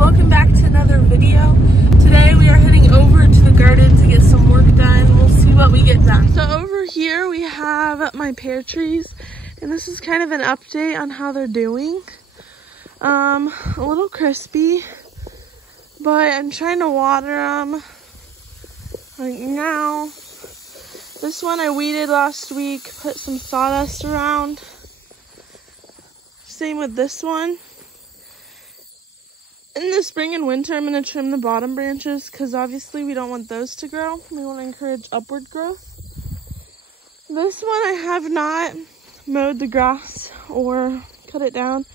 welcome back to another video. Today we are heading over to the garden to get some work done. We'll see what we get done. So over here we have my pear trees, and this is kind of an update on how they're doing. A little crispy, but I'm trying to water them right now. This one I weeded last week, put some sawdust around. Same with this one. In the spring and winter, I'm going to trim the bottom branches because obviously we don't want those to grow. We want to encourage upward growth. This one I have not mowed the grass or cut it down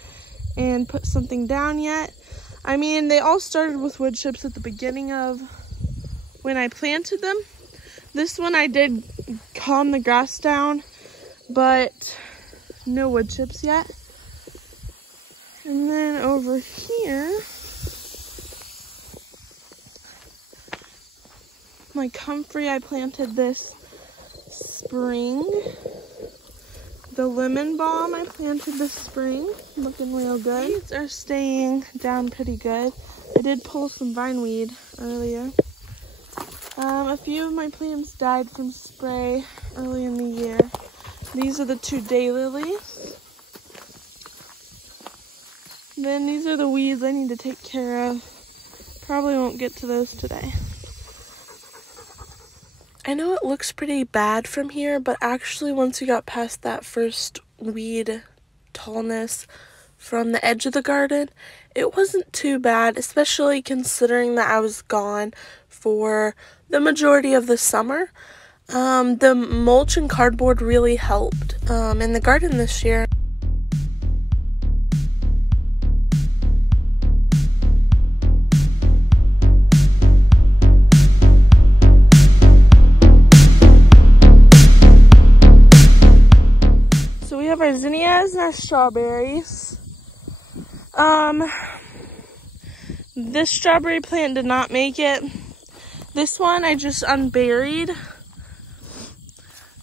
and put something down yet. I mean, they all started with wood chips at the beginning of when I planted them. This one I did calm the grass down, but no wood chips yet. And then over here, my comfrey I planted this spring. The lemon balm I planted this spring, looking real good. Weeds are staying down pretty good. I did pull some vine weed earlier. A few of my plants died from spray early in the year. These are the 2 daylilies. Then these are the weeds I need to take care of. Probably won't get to those today. I know it looks pretty bad from here, but actually once we got past that first weed tallness from the edge of the garden, it wasn't too bad, especially considering that I was gone for the majority of the summer. The mulch and cardboard really helped in the garden this year. We have our zinnias and our strawberries. This strawberry plant did not make it. This one I just unburied.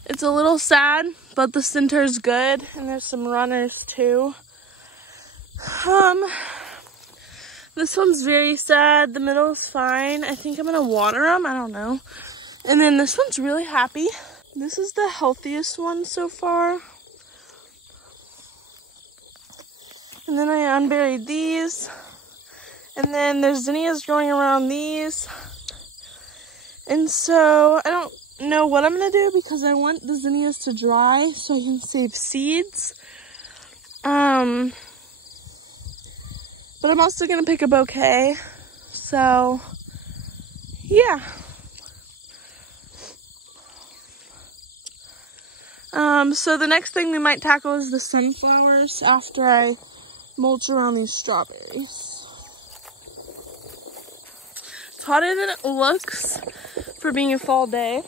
It's a little sad, but the center's good, and there's some runners too. This one's very sad. The middle's fine. I think I'm gonna water them. I don't know. And then this one's really happy. This is the healthiest one so far. And then I unburied these. And then there's zinnias growing around these. And so I don't know what I'm going to do because I want the zinnias to dry so I can save seeds. But I'm also going to pick a bouquet. So, yeah. So the next thing we might tackle is the sunflowers after I mulch around these strawberries. It's hotter than it looks for being a fall day.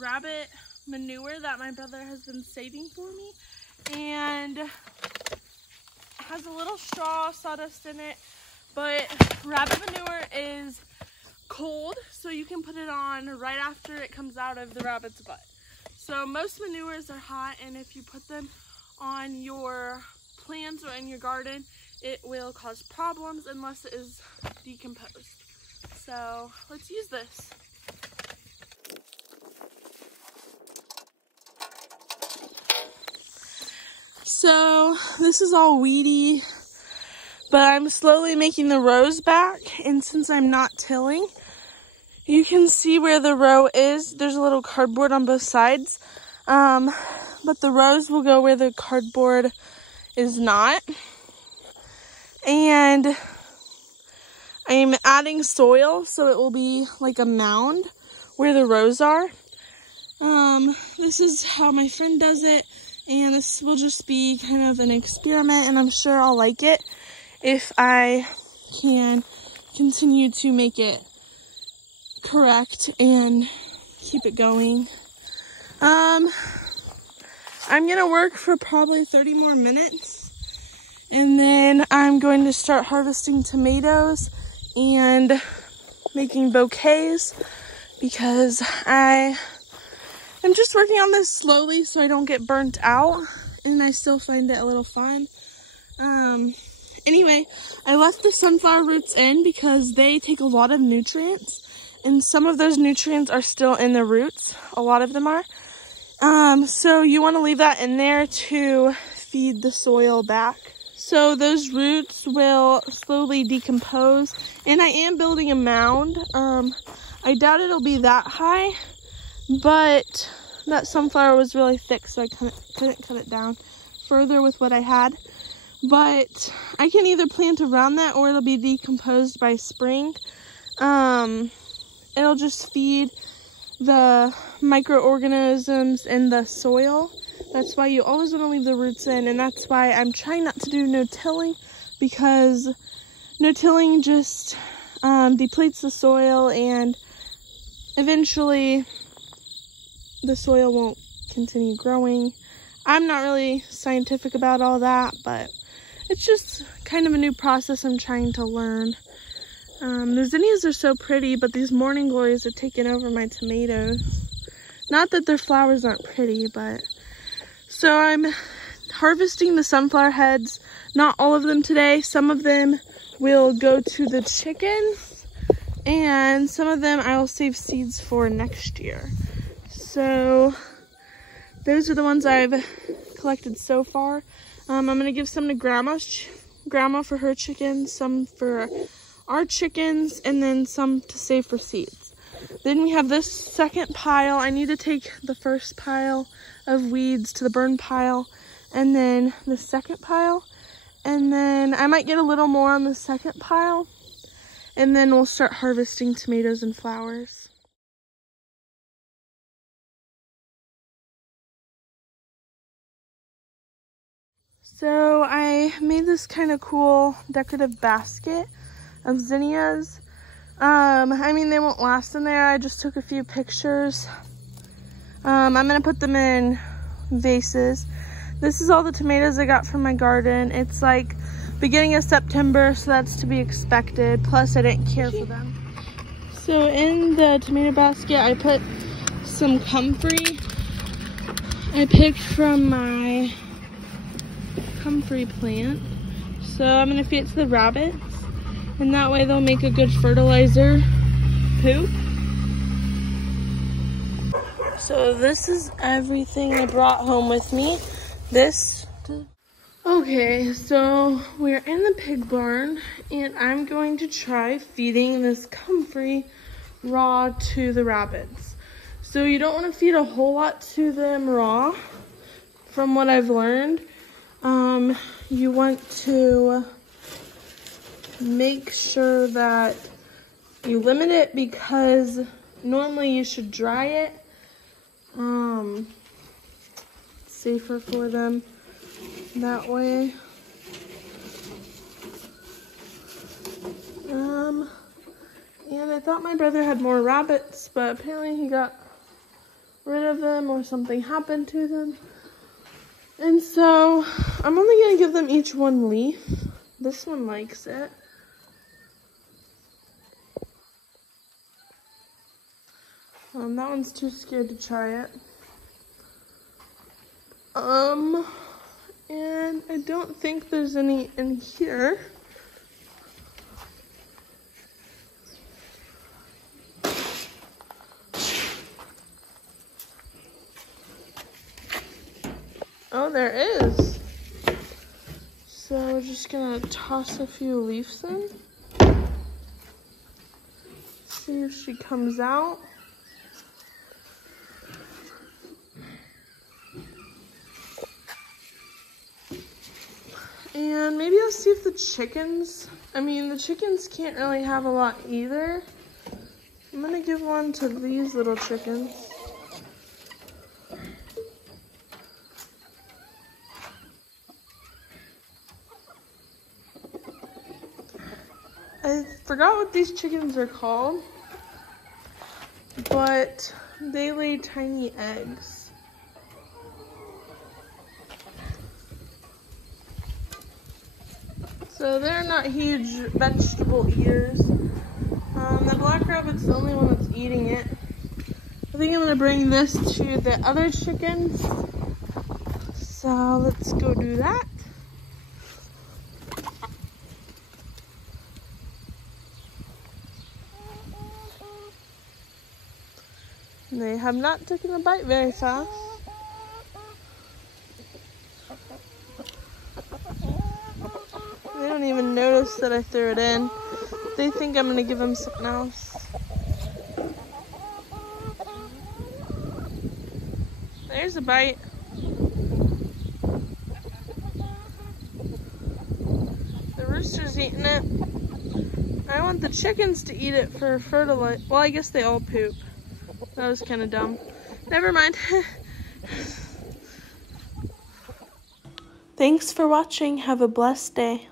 Rabbit manure that my brother has been saving for me, and it has a little straw sawdust in it, but rabbit manure is cold, so you can put it on right after it comes out of the rabbit's butt. So most manures are hot, and if you put them on your plants or in your garden, it will cause problems unless it is decomposed. So let's use this. So this is all weedy. But I'm slowly making the rows back, and since I'm not tilling, you can see where the row is. There's a little cardboard on both sides, but the rows will go where the cardboard is not. And I'm adding soil, so it will be like a mound where the rows are. This is how my friend does it, and this will just be kind of an experiment, and I'm sure I'll like it if I can continue to make it correct and keep it going. I'm gonna work for probably 30 more minutes, and then I'm going to start harvesting tomatoes and making bouquets, because I'm just working on this slowly so I don't get burnt out, and I still find it a little fun. Anyway, I left the sunflower roots in because they take a lot of nutrients, and some of those nutrients are still in the roots. A lot of them are. So you want to leave that in there to feed the soil back. So those roots will slowly decompose, and I am building a mound. I doubt it'll be that high, but that sunflower was really thick, so I couldn't cut it down further with what I had. But I can either plant around that, or it'll be decomposed by spring. It'll just feed the microorganisms in the soil. That's why you always want to leave the roots in, and that's why I'm trying not to do no tilling, because no tilling just depletes the soil, and eventually the soil won't continue growing. I'm not really scientific about all that, but it's just kind of a new process I'm trying to learn. The zinnias are so pretty, but these morning glories have taken over my tomatoes. Not that their flowers aren't pretty, but... So I'm harvesting the sunflower heads. Not all of them today. Some of them will go to the chickens, and some of them I will save seeds for next year. So those are the ones I've collected so far. I'm going to give some to Grandma for her chickens, some for our chickens, and then some to save for seeds. Then we have this second pile. I need to take the first pile of weeds to the burn pile, and then the second pile, and then I might get a little more on the second pile, and then we'll start harvesting tomatoes and flowers. So I made this kind of cool decorative basket of zinnias. I mean, they won't last in there. I just took a few pictures. I'm gonna put them in vases. This is all the tomatoes I got from my garden. It's like beginning of September, so that's to be expected. Plus, I didn't care for them. So in the tomato basket, I put some comfrey. I picked from my comfrey plant. So I'm gonna feed it to the rabbits, and that way they'll make a good fertilizer poop. So this is everything I brought home with me. Okay, so we're in the pig barn, and I'm going to try feeding this comfrey raw to the rabbits. So you don't want to feed a whole lot to them raw, from what I've learned. You want to make sure that you limit it, because normally you should dry it. Safer for them that way. And I thought my brother had more rabbits, but apparently he got rid of them or something happened to them. And so I'm only going to give them each one leaf. This one likes it. That one's too scared to try it. And I don't think there's any in here. Oh, there is. So we're just gonna toss a few leaves in. See if she comes out. And maybe I'll see if the chickens, the chickens can't really have a lot either. I'm gonna give one to these little chickens. I forgot what these chickens are called, but they lay tiny eggs. So they're not huge vegetable eaters. The black rabbit's the only one that's eating it. I think I'm gonna bring this to the other chickens. So let's go do that. They have not taken a bite very fast. They don't even notice that I threw it in. They think I'm gonna give them something else. There's a bite. The rooster's eating it. I want the chickens to eat it for fertilizer. Well, I guess they all poop. That was kind of dumb. Never mind. Thanks for watching. Have a blessed day.